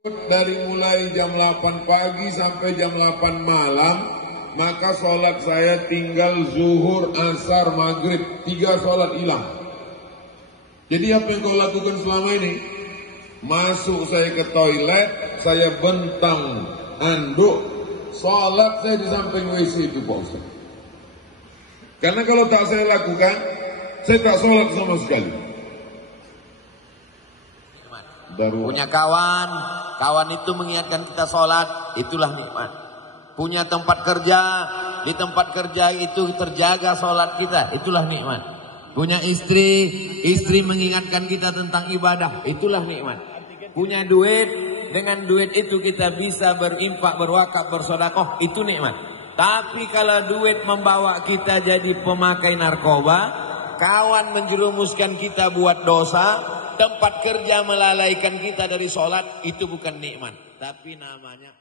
Dari mulai jam 8 pagi sampai jam 8 malam, maka sholat saya tinggal zuhur, asar, maghrib, 3 sholat hilang. Jadi apa yang kau lakukan selama ini? Masuk saya ke toilet, saya bentang anduk, sholat saya di samping WC itu Pak Ustaz. Karena kalau tak saya lakukan, saya tak sholat sama sekali. Punya kawan itu mengingatkan kita sholat, itulah nikmat. Punya tempat kerja, di tempat kerja itu terjaga sholat kita, itulah nikmat. Punya istri mengingatkan kita tentang ibadah, itulah nikmat. Punya duit, dengan duit itu kita bisa berinfak, berwakaf, bersedekah, itu nikmat. Tapi kalau duit membawa kita jadi pemakai narkoba, kawan menjerumuskan kita buat dosa, tempat kerja melalaikan kita dari sholat, itu bukan nikmat, tapi namanya